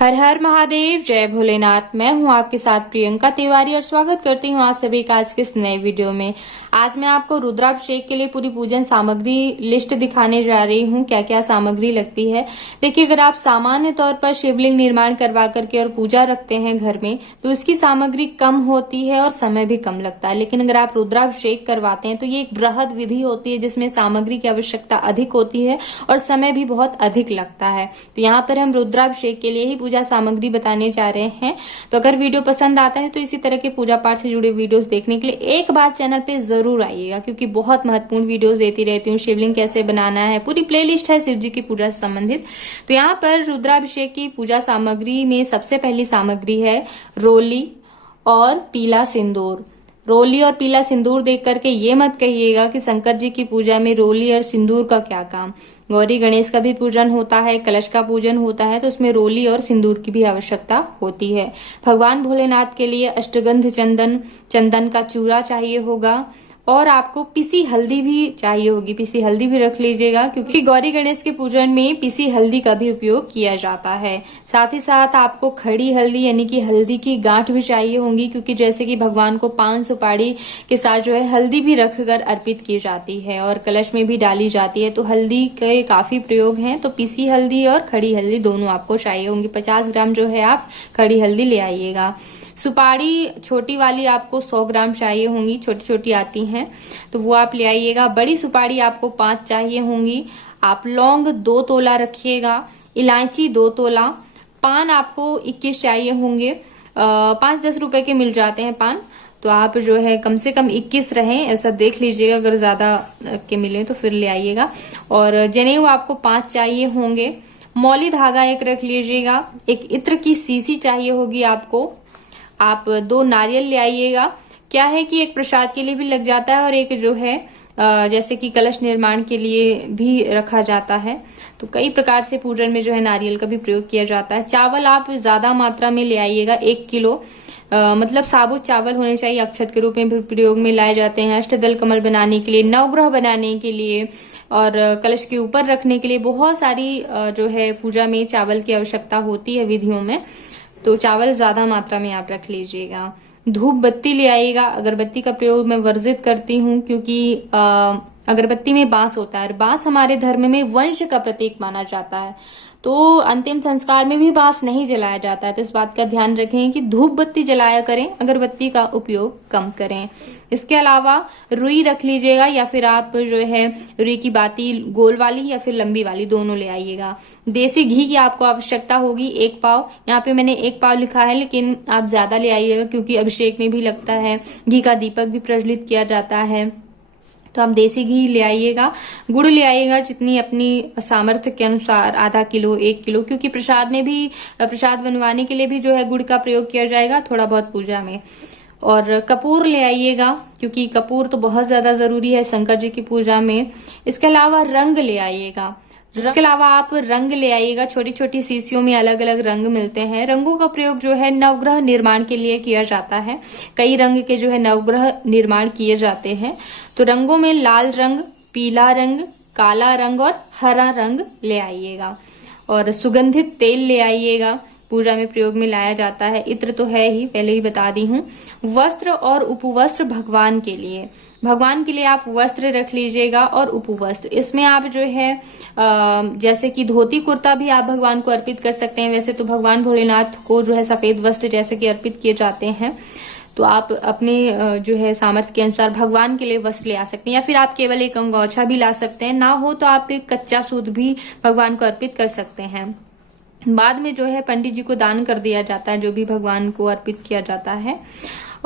हर हर महादेव, जय भोलेनाथ। मैं हूं आपके साथ प्रियंका तिवारी और स्वागत करती हूं आप सभी का आज के इस नए वीडियो में। आज मैं आपको रुद्राभिषेक के लिए पूरी पूजन सामग्री लिस्ट दिखाने जा रही हूं, क्या क्या सामग्री लगती है। देखिए, अगर आप सामान्य तौर पर शिवलिंग निर्माण करवा करके और पूजा रखते हैं घर में, तो उसकी सामग्री कम होती है और समय भी कम लगता है। लेकिन अगर आप रुद्राभिषेक करवाते हैं तो ये एक बृहद विधि होती है जिसमें सामग्री की आवश्यकता अधिक होती है और समय भी बहुत अधिक लगता है। तो यहाँ पर हम रुद्राभिषेक के लिए ही पूजा सामग्री बताने जा रहे हैं। तो अगर वीडियो पसंद आता है तो इसी तरह के पूजा पाठ से जुड़े वीडियोस देखने के लिए एक बार चैनल पे जरूर आइएगा, क्योंकि बहुत महत्वपूर्ण वीडियोस देती रहती हूँ। शिवलिंग कैसे बनाना है, पूरी प्लेलिस्ट है शिव जी की पूजा से संबंधित। तो यहाँ पर रुद्राभिषेक की पूजा सामग्री में सबसे पहली सामग्री है रोली और पीला सिंदूर। रोली और पीला सिंदूर देख करके ये मत कहिएगा कि शंकर जी की पूजा में रोली और सिंदूर का क्या काम। गौरी गणेश का भी पूजन होता है, कलश का पूजन होता है, तो उसमें रोली और सिंदूर की भी आवश्यकता होती है। भगवान भोलेनाथ के लिए अष्टगंध चंदन का चूरा चाहिए होगा और आपको पिसी हल्दी भी चाहिए होगी। पिसी हल्दी भी रख लीजिएगा, क्योंकि गौरी गणेश के पूजन में पिसी हल्दी का भी उपयोग किया जाता है। साथ ही साथ आपको खड़ी हल्दी यानी कि हल्दी की गांठ भी चाहिए होंगी, क्योंकि जैसे कि भगवान को पान सुपारी के साथ जो है हल्दी भी रखकर अर्पित की जाती है और कलश में भी डाली जाती है। तो हल्दी के काफी प्रयोग हैं। तो पिसी हल्दी और खड़ी हल्दी दोनों आपको चाहिए होंगी। 50 ग्राम जो है आप खड़ी हल्दी ले आइएगा। सुपारी छोटी वाली आपको 100 ग्राम चाहिए होंगी, छोटी छोटी आती हैं, तो वो आप ले आइएगा। बड़ी सुपारी आपको 5 चाहिए होंगी। आप लौंग 2 तोला रखिएगा, इलायची 2 तोला, पान आपको 21 चाहिए होंगे। 5-10 रुपए के मिल जाते हैं पान, तो आप जो है कम से कम 21 रहें, ऐसा देख लीजिएगा। अगर ज्यादा के मिले तो फिर ले आइएगा। और जनेऊ आपको 5 चाहिए होंगे। मौली धागा 1 रख लीजिएगा। एक इत्र की सीसी चाहिए होगी आपको। आप 2 नारियल ले आइएगा। क्या है कि एक प्रसाद के लिए भी लग जाता है और एक जो है जैसे कि कलश निर्माण के लिए भी रखा जाता है। तो कई प्रकार से पूजन में जो है नारियल का भी प्रयोग किया जाता है। चावल आप ज्यादा मात्रा में ले आइएगा, 1 किलो। मतलब साबुत चावल होने चाहिए। अक्षत के रूप में भी प्रयोग में लाए जाते हैं, अष्टदल कमल बनाने के लिए, नवग्रह बनाने के लिए और कलश के ऊपर रखने के लिए। बहुत सारी जो है पूजा में चावल की आवश्यकता होती है विधियों में, तो चावल ज्यादा मात्रा में आप रख लीजिएगा। धूप बत्ती ले आइएगा। अगरबत्ती का प्रयोग मैं वर्जित करती हूँ, क्योंकि अगरबत्ती में बांस होता है। बांस हमारे धर्म में वंश का प्रतीक माना जाता है, तो अंतिम संस्कार में भी बांस नहीं जलाया जाता है। तो इस बात का ध्यान रखें कि धूप बत्ती जलाया करें, अगरबत्ती का उपयोग कम करें। इसके अलावा रुई रख लीजिएगा, या फिर आप जो है रुई की बाती गोल वाली या फिर लंबी वाली दोनों ले आइएगा। देसी घी की आपको आवश्यकता होगी 1 पाव। यहाँ पे मैंने 1 पाव लिखा है, लेकिन आप ज्यादा ले आइएगा, क्योंकि अभिषेक में भी लगता है। घी का दीपक भी प्रज्वलित किया जाता है, तो आप देसी घी ले आइएगा। गुड़ ले आइएगा जितनी अपनी सामर्थ्य के अनुसार, आधा किलो, 1 किलो, क्योंकि प्रसाद में भी, प्रसाद बनवाने के लिए भी जो है गुड़ का प्रयोग किया जाएगा थोड़ा बहुत पूजा में। और कपूर ले आइएगा, क्योंकि कपूर तो बहुत ज्यादा जरूरी है शंकर जी की पूजा में। इसके अलावा रंग ले आइएगा। इसके अलावा आप रंग ले आइएगा। छोटी छोटी शीशियों में अलग अलग रंग मिलते हैं। रंगों का प्रयोग जो है नवग्रह निर्माण के लिए किया जाता है। कई रंग के जो है नवग्रह निर्माण किए जाते हैं। तो रंगों में लाल रंग, पीला रंग, काला रंग और हरा रंग ले आइएगा। और सुगंधित तेल ले आइएगा, पूजा में प्रयोग में लाया जाता है। इत्र तो है ही, पहले ही बता दी हूँ। वस्त्र और उपवस्त्र भगवान के लिए आप वस्त्र रख लीजिएगा और उपवस्त्र, इसमें आप जो है जैसे कि धोती कुर्ता भी आप भगवान को अर्पित कर सकते हैं। वैसे तो भगवान भोलेनाथ को जो है सफेद वस्त्र जैसे कि अर्पित किए जाते हैं, तो आप अपने जो है सामर्थ्य के अनुसार भगवान के लिए वस्त्र ले आ सकते हैं, या फिर आप केवल एक अंगोछा भी ला सकते हैं। ना हो तो आप एक कच्चा सूत भी भगवान को अर्पित कर सकते हैं। बाद में जो है पंडित जी को दान कर दिया जाता है, जो भी भगवान को अर्पित किया जाता है।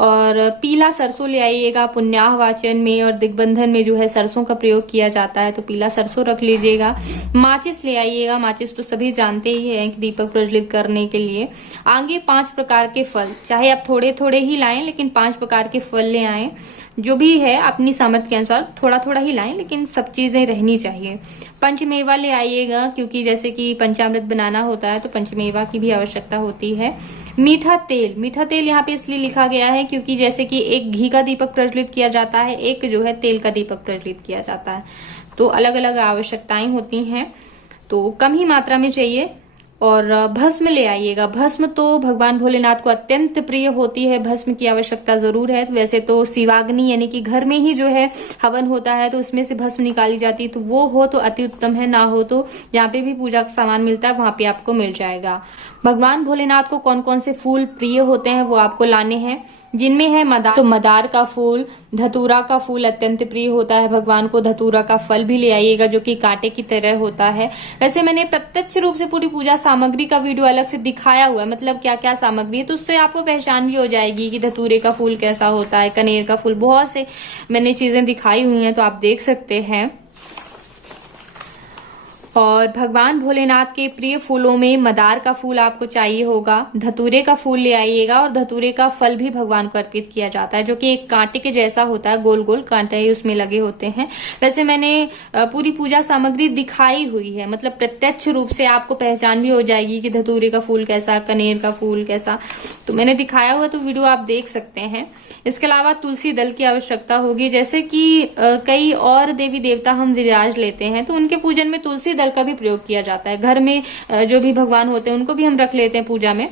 और पीला सरसों ले आइएगा। पुण्याह वाचन में और दिग्बंधन में जो है सरसों का प्रयोग किया जाता है, तो पीला सरसों रख लीजिएगा। माचिस ले आइएगा। माचिस तो सभी जानते ही हैं कि दीपक प्रज्वलित करने के लिए। आगे 5 प्रकार के फल, चाहे आप थोड़े थोड़े ही लाएं, लेकिन 5 प्रकार के फल ले आएं। जो भी है अपनी सामर्थ्य के अनुसार थोड़ा थोड़ा ही लाएं, लेकिन सब चीजें रहनी चाहिए। पंचमेवा ले आइएगा, क्योंकि जैसे कि पंचामृत बनाना होता है तो पंचमेवा की भी आवश्यकता होती है। मीठा तेल यहाँ पे इसलिए लिखा गया है क्योंकि जैसे कि एक घी का दीपक प्रज्वलित किया जाता है, एक जो है तेल का दीपक प्रज्वलित किया जाता है, तो अलग अलग आवश्यकताएं होती हैं, तो कम ही मात्रा में चाहिए। और भस्म ले आइएगा। भस्म तो भगवान भोलेनाथ को अत्यंत प्रिय होती है, भस्म की आवश्यकता जरूर है। वैसे तो शिवाग्नि यानी कि घर में ही जो है हवन होता है तो उसमें से भस्म निकाली जाती है, तो वो हो तो अति उत्तम है, ना हो तो जहाँ पे भी पूजा का सामान मिलता है वहां पे आपको मिल जाएगा। भगवान भोलेनाथ को कौन कौन से फूल प्रिय होते हैं वो आपको लाने हैं, जिनमें है मदार। तो मदार का फूल, धतूरा का फूल अत्यंत प्रिय होता है भगवान को। धतूरा का फल भी ले आइएगा जो कि कांटे की तरह होता है। वैसे मैंने प्रत्यक्ष रूप से पूरी पूजा सामग्री का वीडियो अलग से दिखाया हुआ है, मतलब क्या क्या सामग्री है, तो उससे आपको पहचान भी हो जाएगी कि धतूरे का फूल कैसा होता है, कनेर का फूल, बहुत से मैंने चीजें दिखाई हुई हैं तो आप देख सकते हैं। और भगवान भोलेनाथ के प्रिय फूलों में मदार का फूल आपको चाहिए होगा, धतूरे का फूल ले आइएगा, और धतूरे का फल भी भगवान को अर्पित किया जाता है जो कि एक कांटे के जैसा होता है, गोल गोल कांटे उसमें लगे होते हैं। वैसे मैंने पूरी पूजा सामग्री दिखाई हुई है, मतलब प्रत्यक्ष रूप से आपको पहचान भी हो जाएगी कि धतूरे का फूल कैसा, कनेर का फूल कैसा, तो मैंने दिखाया हुआ, तो वीडियो आप देख सकते हैं। इसके अलावा तुलसी दल की आवश्यकता होगी, जैसे कि कई और देवी देवता हम विराज लेते हैं तो उनके पूजन में तुलसी दल का भी प्रयोग किया जाता है। घर में जो भी भगवान होते हैं उनको भी हम रख लेते हैं पूजा में,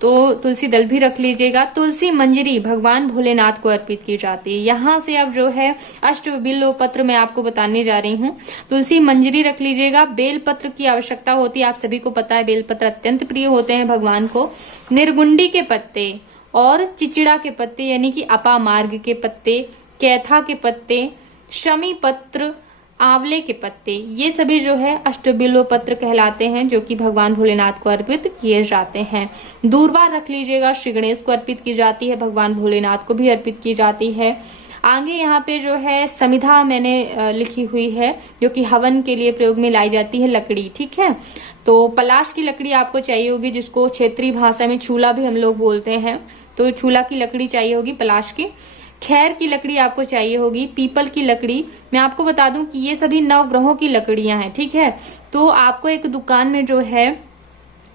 तो तुलसी दल भी रख लीजिएगा। तुलसी मंजरी भगवान भोलेनाथ को अर्पित की जाती है। यहाँ से अब जो है अष्ट बिल्व पत्र मैं आपको बताने जा रही हूँ। तुलसी मंजरी रख लीजिएगा। बेल पत्र की आवश्यकता होती है, आप सभी को पता है बेल पत्र अत्यंत प्रिय होते हैं भगवान को। निर्गुंडी के पत्ते और चिचिड़ा के पत्ते यानी कि अपामार्ग के पत्ते, कैथा के पत्ते, शमी पत्र, आंवले के पत्ते, ये सभी जो है अष्टबिल्व पत्र कहलाते हैं जो कि भगवान भोलेनाथ को अर्पित किए जाते हैं। दूर्वा रख लीजिएगा, श्री गणेश को अर्पित की जाती है, भगवान भोलेनाथ को भी अर्पित की जाती है। आगे यहाँ पे जो है समिधा मैंने लिखी हुई है जो कि हवन के लिए प्रयोग में लाई जाती है लकड़ी, ठीक है। तो पलाश की लकड़ी आपको चाहिए होगी, जिसको क्षेत्रीय भाषा में छूला भी हम लोग बोलते हैं, तो छूला की लकड़ी चाहिए होगी पलाश की। खैर की लकड़ी आपको चाहिए होगी, पीपल की लकड़ी। मैं आपको बता दूं कि ये सभी नवग्रहों की लकड़ियां हैं, ठीक है। तो आपको एक दुकान में जो है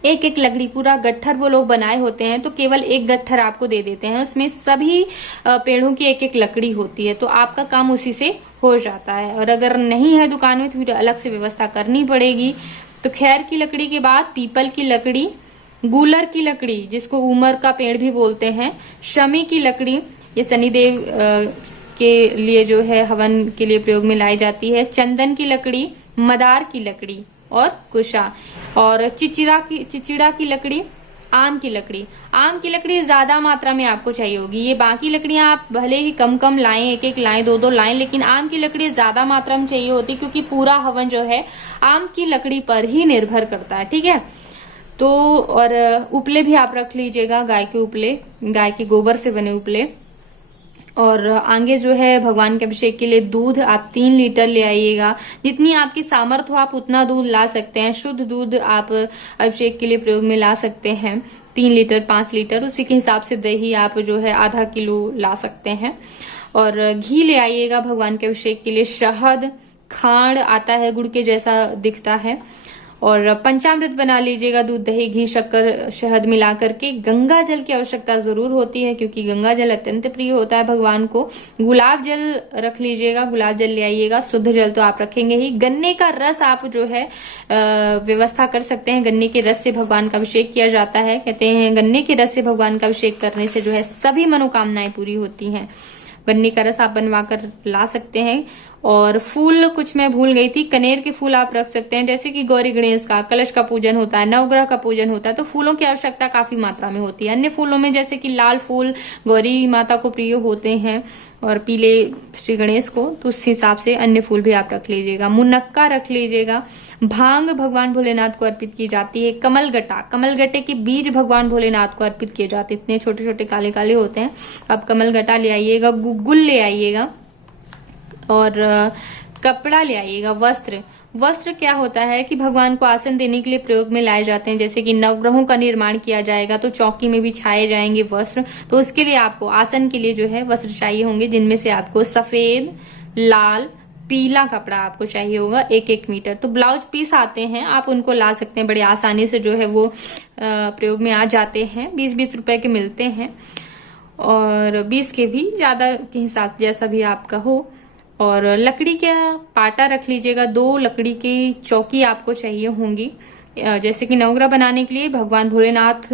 एक एक लकड़ी, पूरा गट्ठर वो लोग बनाए होते हैं, तो केवल एक गट्ठर आपको दे देते हैं, उसमें सभी पेड़ों की एक एक लकड़ी होती है, तो आपका काम उसी से हो जाता है। और अगर नहीं है दुकान में तो फिर अलग से व्यवस्था करनी पड़ेगी। तो खैर की लकड़ी के बाद पीपल की लकड़ी, गूलर की लकड़ी जिसको उमर का पेड़ भी बोलते हैं, शमी की लकड़ी, ये शनिदेव के लिए जो है हवन के लिए प्रयोग में लाई जाती है। चंदन की लकड़ी, मदार की लकड़ी और कुशा, और चिचिड़ा की लकड़ी, आम की लकड़ी। आम की लकड़ी ज्यादा मात्रा में आपको चाहिए होगी। ये बाकी लकड़ियां आप भले ही कम कम लाएं, एक एक लाएं, दो दो लाएं, लेकिन आम की लकड़ी ज्यादा मात्रा में चाहिए होती, क्योंकि पूरा हवन जो है आम की लकड़ी पर ही निर्भर करता है, ठीक है। तो और उपले भी आप रख लीजिएगा, गाय के उपले, गाय के गोबर से बने उपले। और आगे जो है भगवान के अभिषेक के लिए दूध आप 3 लीटर ले आइएगा। जितनी आपकी सामर्थ्य हो आप उतना दूध ला सकते हैं। शुद्ध दूध आप अभिषेक के लिए प्रयोग में ला सकते हैं, 3 लीटर 5 लीटर, उसी के हिसाब से दही आप जो है आधा किलो ला सकते हैं। और घी ले आइएगा भगवान के अभिषेक के लिए। शहद, खांड आता है, गुड़ के जैसा दिखता है। और पंचामृत बना लीजिएगा, दूध, दही, घी, शक्कर, शहद मिला करके। गंगा जल की आवश्यकता जरूर होती है क्योंकि गंगा जल अत्यंत प्रिय होता है भगवान को। गुलाब जल रख लीजिएगा, गुलाब जल ले आइएगा। शुद्ध जल तो आप रखेंगे ही। गन्ने का रस आप जो है व्यवस्था कर सकते हैं, गन्ने के रस से भगवान का अभिषेक किया जाता है। कहते हैं गन्ने के रस से भगवान का अभिषेक करने से जो है सभी मनोकामनाएं पूरी होती हैं। गन्ने का रस आप बनवा कर ला सकते हैं। और फूल कुछ मैं भूल गई थी, कनेर के फूल आप रख सकते हैं, जैसे कि गौरी गणेश का, कलश का पूजन होता है, नवग्रह का पूजन होता है, तो फूलों की आवश्यकता काफी मात्रा में होती है। अन्य फूलों में जैसे कि लाल फूल गौरी माता को प्रिय होते हैं और पीले श्री गणेश को, तो उस हिसाब से अन्य फूल भी आप रख लीजिएगा। मुनक्का रख लीजिएगा। भांग भगवान भोलेनाथ को अर्पित की जाती है। कमलगट्टा, कमलगट्टे के बीज भगवान भोलेनाथ को अर्पित किए जाते हैं, इतने छोटे छोटे काले काले होते हैं। अब कमलगट्टा ले आइएगा, गुग्गुल ले आइएगा और कपड़ा ले आइएगा। वस्त्र क्या होता है कि भगवान को आसन देने के लिए प्रयोग में लाए जाते हैं, जैसे कि नवग्रहों का निर्माण किया जाएगा तो चौकी में भी छाए जाएंगे वस्त्र, तो उसके लिए आपको आसन के लिए जो है वस्त्र चाहिए होंगे, जिनमें से आपको सफेद, लाल, पीला कपड़ा आपको चाहिए होगा 1-1 मीटर। तो ब्लाउज पीस आते हैं, आप उनको ला सकते हैं, बड़े आसानी से जो है वो प्रयोग में आ जाते हैं। 20-20 रुपए के मिलते हैं और 20 के भी, ज्यादा के हिसाब जैसा भी आपका हो। और लकड़ी का पाटा रख लीजिएगा। 2 लकड़ी की चौकी आपको चाहिए होंगी जैसे कि नवग्रह बनाने के लिए, भगवान भोलेनाथ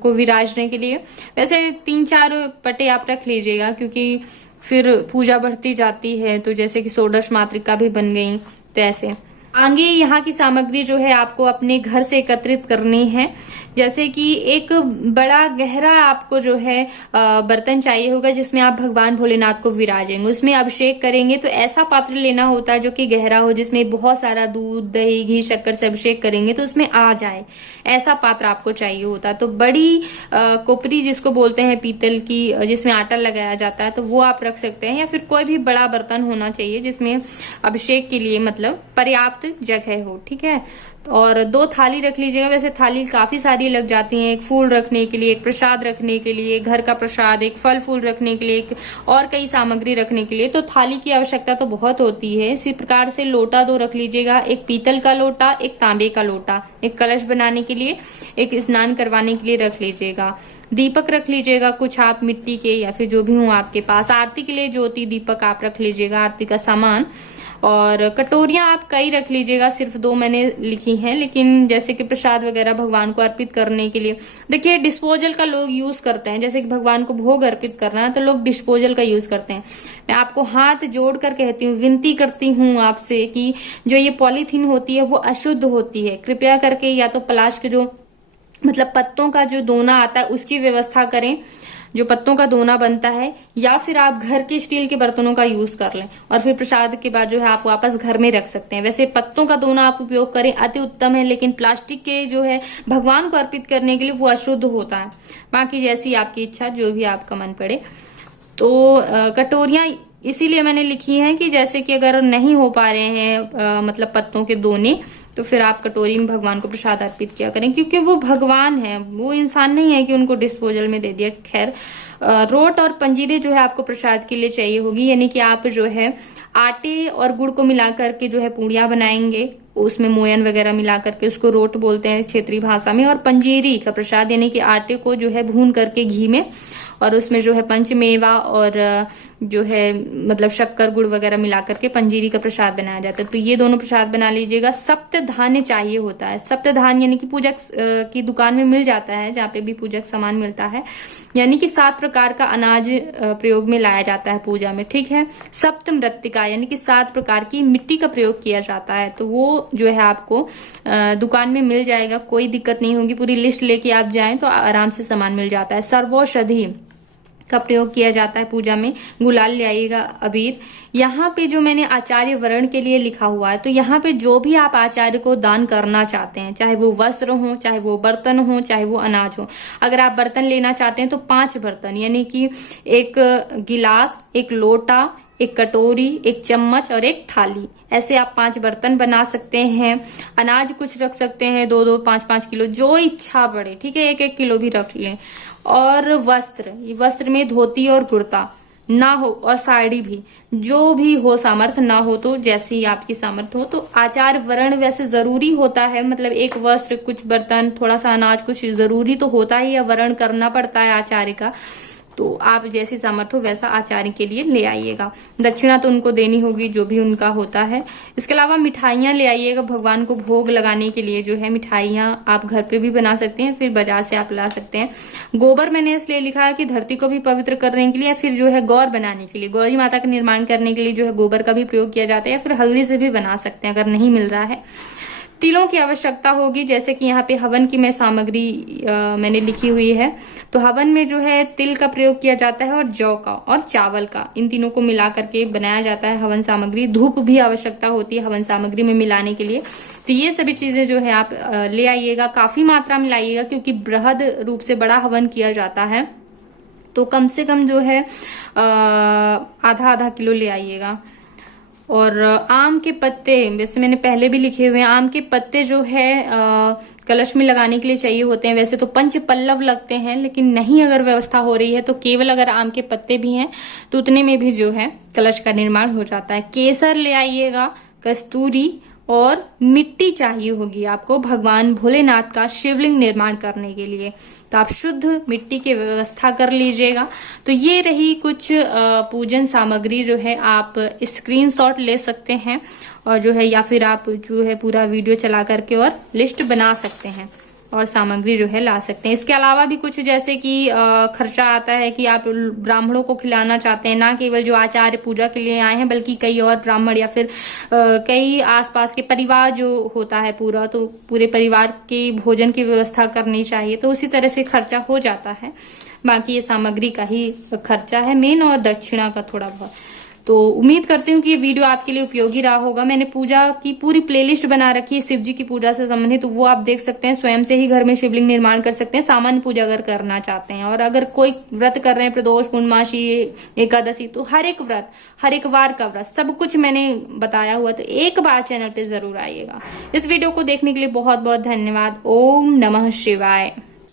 को विराजने के लिए। वैसे 3-4 पटे आप रख लीजिएगा, क्योंकि फिर पूजा बढ़ती जाती है, तो जैसे कि षोडश मातृका भी बन गई, तो ऐसे। आगे यहाँ की सामग्री जो है आपको अपने घर से एकत्रित करनी है। जैसे कि एक बड़ा गहरा आपको जो है बर्तन चाहिए होगा, जिसमें आप भगवान भोलेनाथ को विराजेंगे, उसमें अभिषेक करेंगे। तो ऐसा पात्र लेना होता है जो कि गहरा हो, जिसमें बहुत सारा दूध, दही, घी, शक्कर से अभिषेक करेंगे तो उसमें आ जाए, ऐसा पात्र आपको चाहिए होता है। तो बड़ी कोपरी जिसको बोलते हैं पीतल की, जिसमें आटा लगाया जाता है, तो वो आप रख सकते हैं, या फिर कोई भी बड़ा बर्तन होना चाहिए जिसमें अभिषेक के लिए मतलब पर्याप्त जगह हो। ठीक है, और 2 थाली रख लीजिएगा। वैसे थाली काफी सारी लग जाती हैं, एक फूल रखने के लिए, एक प्रसाद रखने के लिए, घर का प्रसाद, एक फल फूल रखने के लिए, एक और कई सामग्री रखने के लिए, तो थाली की आवश्यकता तो बहुत होती है। इसी प्रकार से लोटा 2 रख लीजिएगा, एक पीतल का लोटा, एक तांबे का लोटा, एक कलश बनाने के लिए, एक स्नान करवाने के लिए रख लीजिएगा। दीपक रख लीजिएगा कुछ आप मिट्टी के या फिर जो भी हो आपके पास। आरती के लिए ज्योति दीपक आप रख लीजिएगा, आरती का सामान। और कटोरियां आप कई रख लीजिएगा, सिर्फ 2 मैंने लिखी हैं, लेकिन जैसे कि प्रसाद वगैरह भगवान को अर्पित करने के लिए, देखिए डिस्पोजल का लोग यूज करते हैं। जैसे कि भगवान को भोग अर्पित करना है तो लोग डिस्पोजल का यूज करते हैं। मैं आपको हाथ जोड़कर कहती हूँ, विनती करती हूँ आपसे कि जो ये पॉलीथीन होती है वो अशुद्ध होती है। कृपया करके या तो प्लास्टिक के जो मतलब पत्तों का जो दोना आता है उसकी व्यवस्था करें, जो पत्तों का दोना बनता है, या फिर आप घर के स्टील के बर्तनों का यूज कर लें, और फिर प्रसाद के बाद जो है आप वापस घर में रख सकते हैं। वैसे पत्तों का दोना आप उपयोग करें, अति उत्तम है, लेकिन प्लास्टिक के जो है भगवान को अर्पित करने के लिए वो अशुद्ध होता है। बाकी जैसी आपकी इच्छा, जो भी आपका मन पड़े। तो कटोरियां इसीलिए मैंने लिखी हैं कि जैसे कि अगर नहीं हो पा रहे हैं मतलब पत्तों के दोने, तो फिर आप कटोरी में भगवान को प्रसाद अर्पित किया करें, क्योंकि वो भगवान है, वो इंसान नहीं है कि उनको डिस्पोजल में दे दिया। खैर, रोट और पंजीरी जो है आपको प्रसाद के लिए चाहिए होगी, यानी कि आप जो है आटे और गुड़ को मिला करके जो है पूड़ियां बनाएंगे, उसमें मोयन वगैरह मिला करके, उसको रोट बोलते हैं क्षेत्रीय भाषा में। और पंजीरी का प्रसाद यानी कि आटे को जो है भून करके घी में, और उसमें जो है पंचमेवा और जो है मतलब शक्कर गुड़ वगैरह मिला करके पंजीरी का प्रसाद बनाया जाता है। तो ये दोनों प्रसाद बना लीजिएगा। सप्त धान्य चाहिए होता है। सप्त धान्य यानी कि पूजक की दुकान में मिल जाता है, जहाँ पे भी पूजक सामान मिलता है, यानी कि 7 प्रकार का अनाज प्रयोग में लाया जाता है पूजा में। ठीक है, सप्त मृत्तिका यानी कि 7 प्रकार की मिट्टी का प्रयोग किया जाता है, तो वो जो है आपको दुकान में मिल जाएगा, कोई दिक्कत नहीं होगी। पूरी लिस्ट लेके आप जाएं तो आराम से सामान मिल जाता है। सर्वौषधि का प्रयोग किया जाता है पूजा में। गुलाल ले आइएगा, अबीर। यहाँ पे जो मैंने आचार्य वर्ण के लिए लिखा हुआ है, तो यहाँ पे जो भी आप आचार्य को दान करना चाहते हैं, चाहे वो वस्त्र हो, चाहे वो बर्तन हो, चाहे वो अनाज हो। अगर आप बर्तन लेना चाहते हैं तो 5 बर्तन, यानी कि एक गिलास, एक लोटा, एक कटोरी, एक चम्मच और एक थाली, ऐसे आप 5 बर्तन बना सकते हैं। अनाज कुछ रख सकते हैं, 2-2, 5-5 किलो, जो इच्छा बढ़े। ठीक है, 1-1 किलो भी रख लें। और वस्त्र, ये वस्त्र में धोती और कुर्ता ना हो, और साड़ी भी, जो भी हो सामर्थ्य, ना हो तो जैसी आपकी सामर्थ्य हो। तो आचार वर्ण वैसे जरूरी होता है, मतलब एक वस्त्र, कुछ बर्तन, थोड़ा सा अनाज, कुछ जरूरी तो होता ही है, वर्ण करना पड़ता है आचार्य का। तो आप जैसी सामर्थ्य हो वैसा आचार्य के लिए ले आइएगा। दक्षिणा तो उनको देनी होगी, जो भी उनका होता है। इसके अलावा मिठाइयाँ ले आइएगा, भगवान को भोग लगाने के लिए जो है मिठाइयाँ आप घर पे भी बना सकते हैं, फिर बाजार से आप ला सकते हैं। गोबर मैंने इसलिए लिखा है कि धरती को भी पवित्र करने के लिए, फिर जो है गौर बनाने के लिए, गौरी माता का निर्माण करने के लिए जो है गोबर का भी प्रयोग किया जाता है, या फिर हल्दी से भी बना सकते हैं अगर नहीं मिल रहा है। तिलों की आवश्यकता होगी, जैसे कि यहाँ पे हवन की मैं सामग्री मैंने लिखी हुई है। तो हवन में जो है तिल का प्रयोग किया जाता है, और जौ का और चावल का, इन तीनों को मिला करके बनाया जाता है हवन सामग्री। धूप भी आवश्यकता होती है हवन सामग्री में मिलाने के लिए। तो ये सभी चीजें जो है आप ले आइएगा, काफी मात्रा में लाइएगा, क्योंकि बृहद रूप से बड़ा हवन किया जाता है। तो कम से कम जो है आधा किलो ले आइएगा। और आम के पत्ते, वैसे मैंने पहले भी लिखे हुए हैं, आम के पत्ते जो है कलश में लगाने के लिए चाहिए होते हैं। वैसे तो 5 पल्लव लगते हैं, लेकिन नहीं अगर व्यवस्था हो रही है तो केवल अगर आम के पत्ते भी हैं तो उतने में भी जो है कलश का निर्माण हो जाता है। केसर ले आइएगा, कस्तूरी और मिट्टी चाहिए होगी आपको भगवान भोलेनाथ का शिवलिंग निर्माण करने के लिए। तो आप शुद्ध मिट्टी की व्यवस्था कर लीजिएगा। तो ये रही कुछ पूजन सामग्री जो है, आप स्क्रीनशॉट ले सकते हैं और जो है या फिर आप जो है पूरा वीडियो चला करके और लिस्ट बना सकते हैं और सामग्री जो है ला सकते हैं। इसके अलावा भी कुछ जैसे कि खर्चा आता है कि आप ब्राह्मणों को खिलाना चाहते हैं, ना केवल जो आचार्य पूजा के लिए आए हैं बल्कि कई और ब्राह्मण या फिर कई आसपास के परिवार जो होता है पूरा, तो पूरे परिवार के भोजन की व्यवस्था करनी चाहिए। तो उसी तरह से खर्चा हो जाता है। बाकी ये सामग्री का ही खर्चा है मेन, और दक्षिणा का थोड़ा बहुत। तो उम्मीद करती हूँ कि ये वीडियो आपके लिए उपयोगी रहा होगा। मैंने पूजा की पूरी प्लेलिस्ट बना रखी है शिव जी की पूजा से संबंधित, तो वो आप देख सकते हैं। स्वयं से ही घर में शिवलिंग निर्माण कर सकते हैं, सामान्य पूजा अगर करना चाहते हैं। और अगर कोई व्रत कर रहे हैं, प्रदोष, पूर्णमासी, एकादशी, तो हर एक व्रत, हर एक वार का व्रत, सब कुछ मैंने बताया हुआ। तो एक बार चैनल पे जरूर आइएगा। इस वीडियो को देखने के लिए बहुत बहुत धन्यवाद। ओम नमः शिवाय।